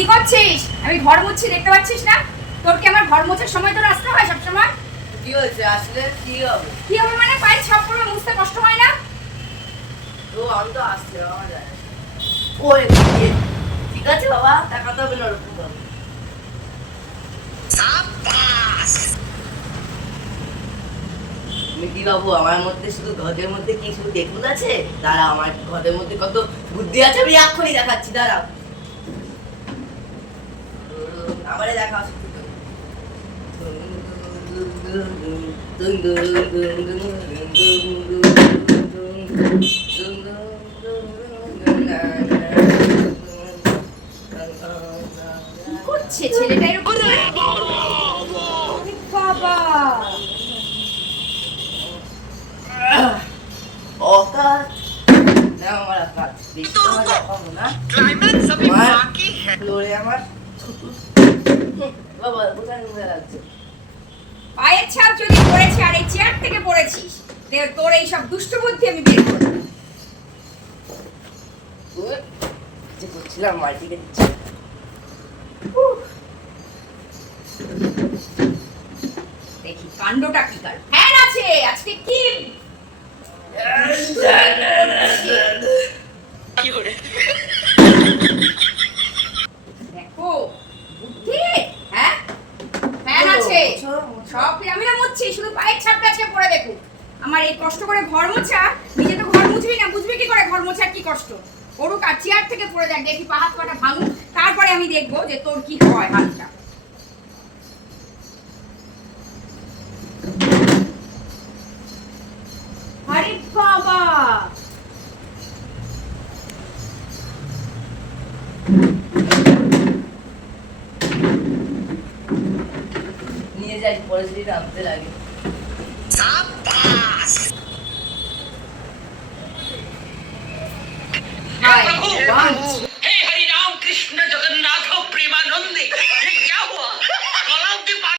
কি করছিস? আমি ঘর মুছছি, দেখতে পাচ্ছিস না? তোর কি আমার ঘর মোছার সময় তোর আসতে হয় সব সময়? কি হয়েছে? আসলে কি হবে? কি হবে মানে পায়ের ছাপ পড়বে, মুছতে কষ্ট হয় না? তো আমি তো আসছি আমার যায় না। ওই ঠিক আছে বাবা, টাকাতে হবে না ওরকম ভাবে। মিটি বাবু, আমার মধ্যে শুধু ঘরের মধ্যে কি শুধু দেখুন আছে? দাঁড়া, আমার ঘরের মধ্যে কত বুদ্ধি আছে আমি এক্ষুনি দেখাচ্ছি, দাঁড়াও। আমারে দেখা কি করছে ছেলেটা এরকম? বাবা औकात না আমার আকাশ বেশি আমার দেখাবো না। क्लाइमैक्स अभी बाकी है। ফ্লোরে আমার বাবা কোথায় নোংরা লাগছে? পায়ের ছাপ যদি পড়েছে আর এই চেয়ার থেকে পড়েছিস, তোর এই সব দুষ্ট বুদ্ধি আমি বের করব। যে করছিলাম মাটিকে দিচ্ছি। দেখি কাণ্ডটা কি কার। ফ্যান আছে আজকে কি? দেখো বুদ্ধি, হ্যাঁ ফ্যান আছে সব। আমি না মুছছি, শুধু পায়ের ছাপটা আজকে পড়ে দেখো। আমার এই কষ্ট করে ঘর মোছা, নিজে তো ঘর মুছবি না, বুঝবি কি করে ঘর মোছার কি কষ্ট। ওরুক আর চেয়ার থেকে পড়ে দেখ, দেখি পা হাত পাটা ভাঙুক, তারপরে আমি দেখবো যে তোর কি হয় হাতটা। আরে বাবা, নিয়ে যাই পরে যদি নামতে লাগে। হায় ভগবান।